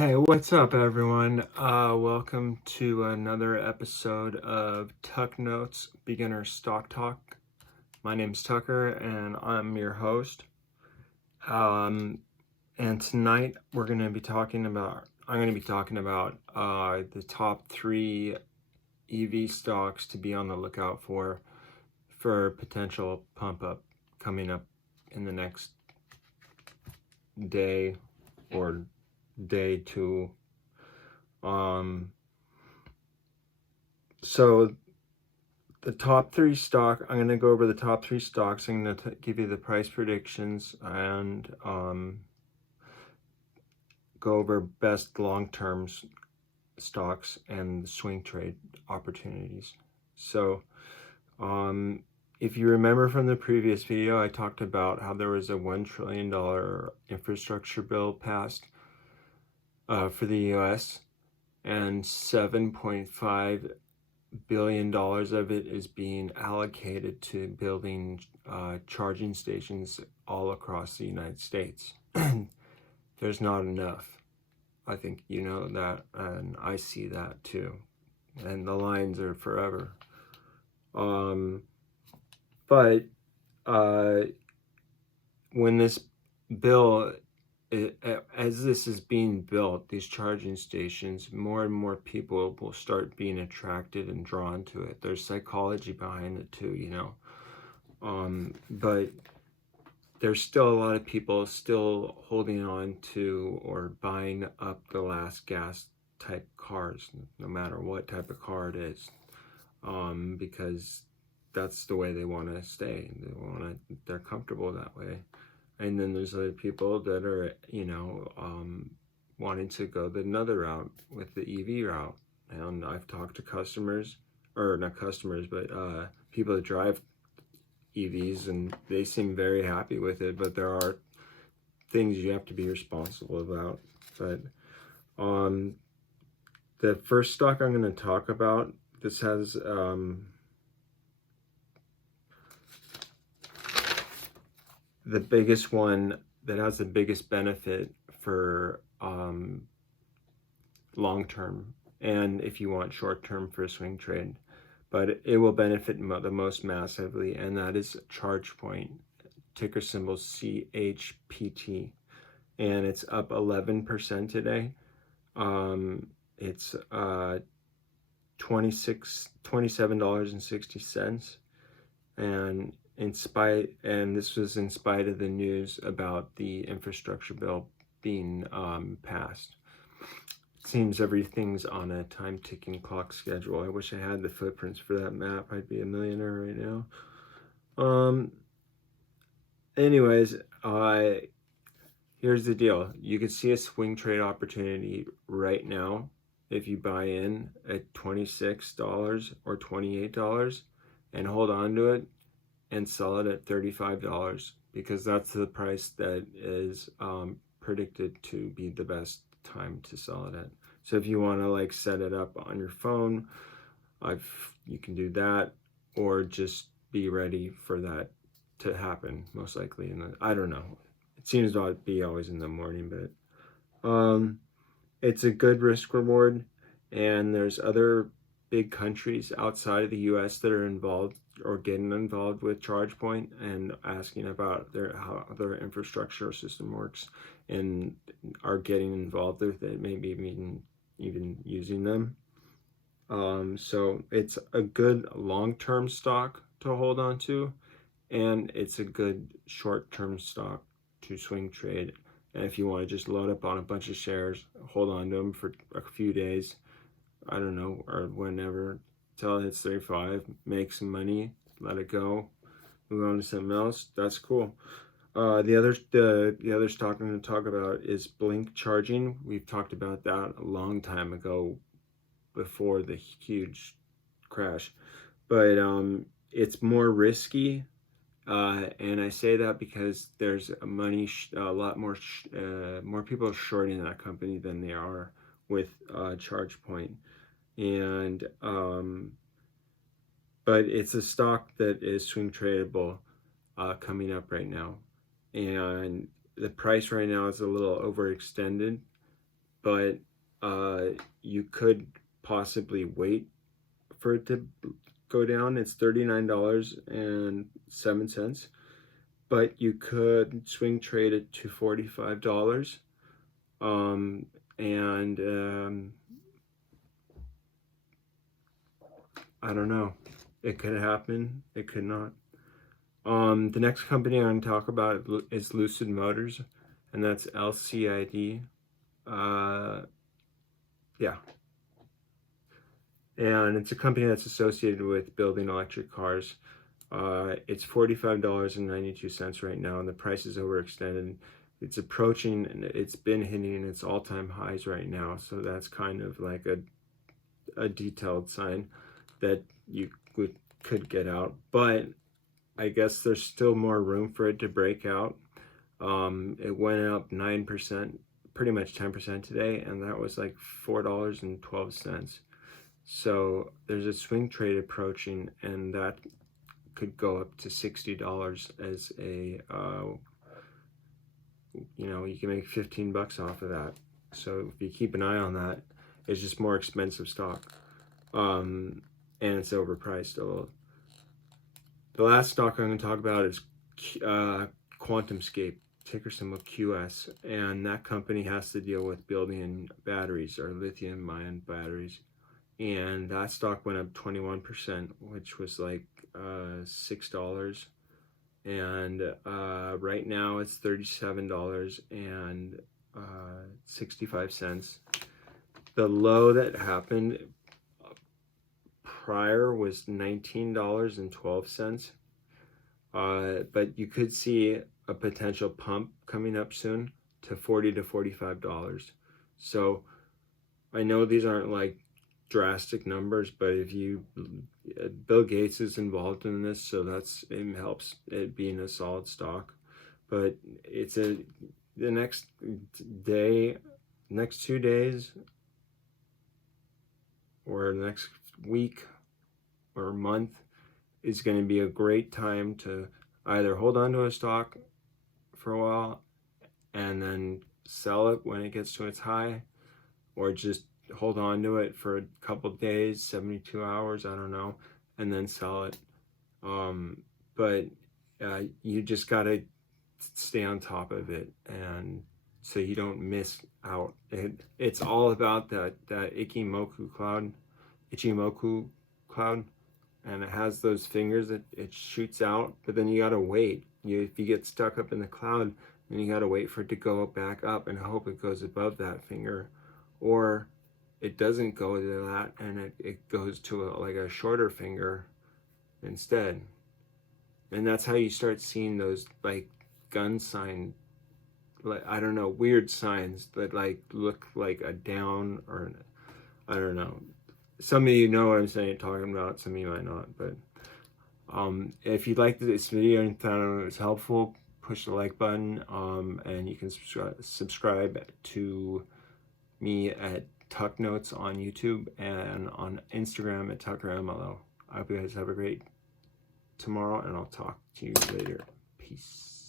Hey, what's up, everyone? Welcome to another episode of Tuck Notes Beginner Stock Talk. My name's Tucker, and I'm your host. And tonight I'm going to be talking about the top 3 EV stocks to be on the lookout for potential pump up coming up in the next day or day two. So the top 3 stock, I'm going to go over the top 3 stocks. I'm going to give you the price predictions and go over best long-term stocks and swing trade opportunities. So if you remember from the previous video, I talked about how there was a $1 trillion infrastructure bill passed for the US, and $7.5 billion of it is being allocated to building charging stations all across the United States. There's not enough. I think you know that, and I see that too. And the lines are forever. But when this bill, as this is being built, these charging stations, more and more people will start being attracted and drawn to it. There's psychology behind it too, you know. But there's still a lot of people still holding on to or buying up the last gas type cars, no matter what type of car it is, because that's the way they want to stay. They're comfortable that way. And then there's other people that are, wanting to go another route with the EV route. And I've talked to customers, or not customers, but people that drive EVs, and they seem very happy with it. But there are things you have to be responsible about. But the first stock I'm going to talk about, this has the biggest one that has the biggest benefit for long-term, and if you want short-term for a swing trade, but it will benefit the most massively, and that is ChargePoint, ticker symbol CHPT, and it's up 11% today. It's $27.60, and this was in spite of the news about the infrastructure bill being passed. It seems everything's on a time-ticking clock schedule. I wish I had the footprints for that map. I'd be a millionaire right now. Anyways, here's the deal. You can see a swing trade opportunity right now if you buy in at $26 or $28 and hold on to it and sell it at $35, because that's the price that is predicted to be the best time to sell it at. So if you want to set it up on your phone, you can do that, or just be ready for that to happen, most likely. And I don't know, it seems to be always in the morning, but it's a good risk reward. And there's other big countries outside of the US that are involved or getting involved with ChargePoint and asking about how their infrastructure system works, and are getting involved with it, maybe even using them. So it's a good long-term stock to hold on to, and it's a good short-term stock to swing trade. And if you want to just load up on a bunch of shares, hold on to them for a few days, I don't know, or whenever, till it hits 35, make some money, let it go, move on to something else. That's cool. The other stock I'm going to talk about is BLNK charging. We've talked about that a long time ago, before the huge crash, but it's more risky, and I say that because there's a lot more people are shorting that company than they are with ChargePoint. And but it's a stock that is swing tradable coming up right now, and the price right now is a little overextended, but you could possibly wait for it to go down. It's $39.07, but you could swing trade it to $45. And I don't know. It could happen. It could not. The next company I'm going to talk about is Lucid Motors, and that's LCID. Yeah. And it's a company that's associated with building electric cars. It's $45.92 right now, and the price is overextended. It's approaching, and it's been hitting its all-time highs right now. So that's kind of like a detailed sign that you could get out. But I guess there's still more room for it to break out. It went up 9%, pretty much 10% today, and that was like $4.12. So there's a swing trade approaching, and that could go up to $60 as a, you can make 15 bucks off of that. So if you keep an eye on that, it's just more expensive stock. And it's overpriced a little. The last stock I'm going to talk about is QuantumScape, ticker symbol QS, and that company has to deal with building batteries, or lithium-ion batteries, and that stock went up 21%, which was like $6, and right now it's $37.65. The low that happened prior was $19.12, but you could see a potential pump coming up soon to $40 to $45. So I know these aren't like drastic numbers, but if you, Bill Gates is involved in this, so it helps it being a solid stock. But it's the next 2 days, or the next week or month is going to be a great time to either hold on to a stock for a while and then sell it when it gets to its high, or just hold on to it for a couple days, 72 hours, I don't know, and then sell it. But you just got to stay on top of it, and so you don't miss out. It's all about that Ichimoku cloud, and it has those fingers that it shoots out, but then you got to wait. If you get stuck up in the cloud, then you got to wait for it to go back up and hope it goes above that finger, or it doesn't go to that and it goes to like a shorter finger instead. And that's how you start seeing those like gun sign, like, I don't know, weird signs that like look like a down, or I don't know. Some of you know what I'm talking about, some of you might not. But if you liked this video and thought it was helpful, push the like button, and you can subscribe to me at Tuck Notes on YouTube and on Instagram at TuckerMLO. I hope you guys have a great tomorrow, and I'll talk to you later. Peace.